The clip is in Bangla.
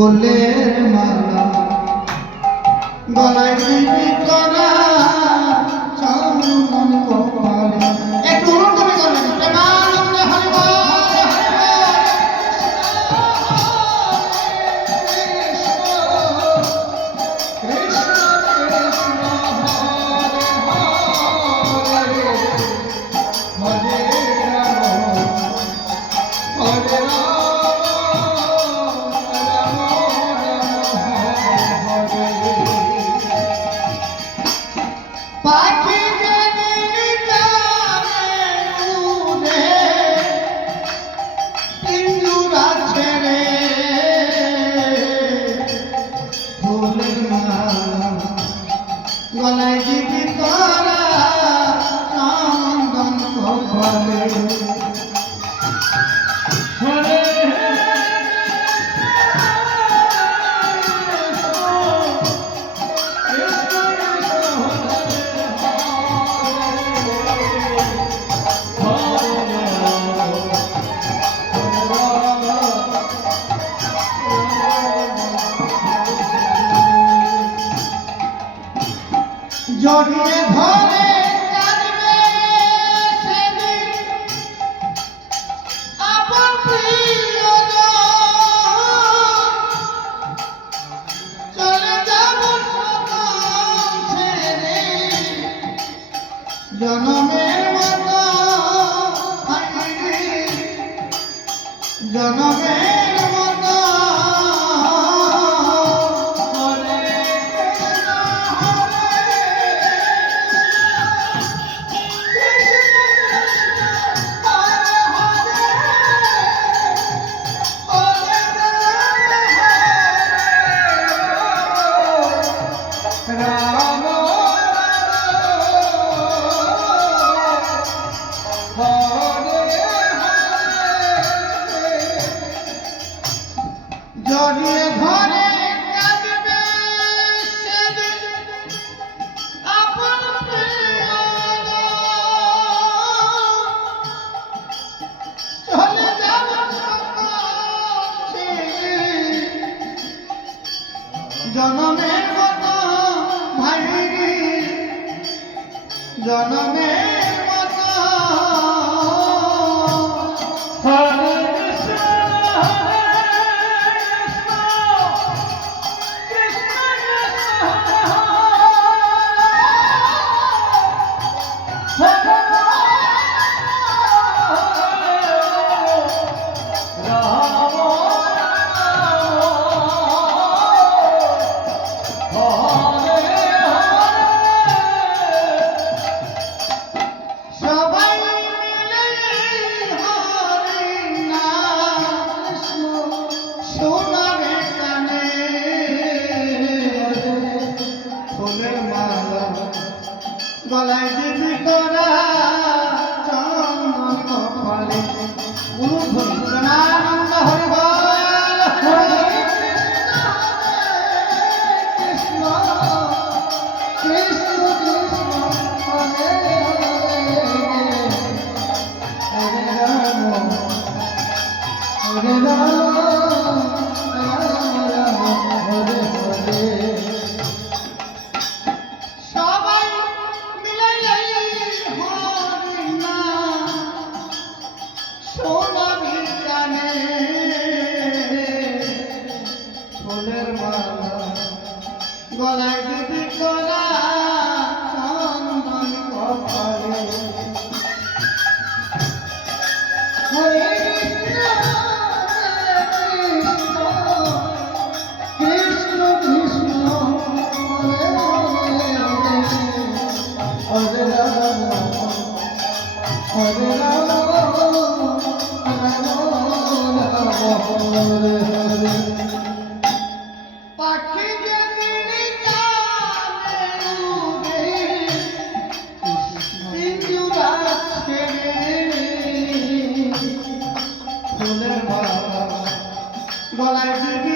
ফুলের মালা গলায় দিবি তোরা চন্দন কপালে। একটু তুমি করবেন প্রেমানন্দ হরি বল গলায় দিবি তোরা চন্দন কপালে। জড়িয়ে ধরে কাঁদবে সেদিন আপন প্রিয়জন, চলে যাব সকল ছেড়ে জনমের মতো জনমের মতো। জড়িয়ে ধরে কাঁদবে সেদিন আপন চলে যাব জনমের মতো ভাই জনমের মতো। গলায় দিবি তোরা চন্দন কপালে। প্রেমানন্দ হরি বল হরে কৃষ্ণ কৃষ্ণ কৃষ্ণ হরে হরে রাম হরে রাম রাম রাম হরে হরে। ফুলের মালা গলায় দিবি তোরা চন্দন কপালে। হরে কৃষ্ণ কৃষ্ণ হরে হরে রাম হরে রাম রাম রাম হরে হরে। পাখি যেদিন গানে উড়ে পিঞ্জরা ছেড়ে ফুলের মালা গলায় দিবি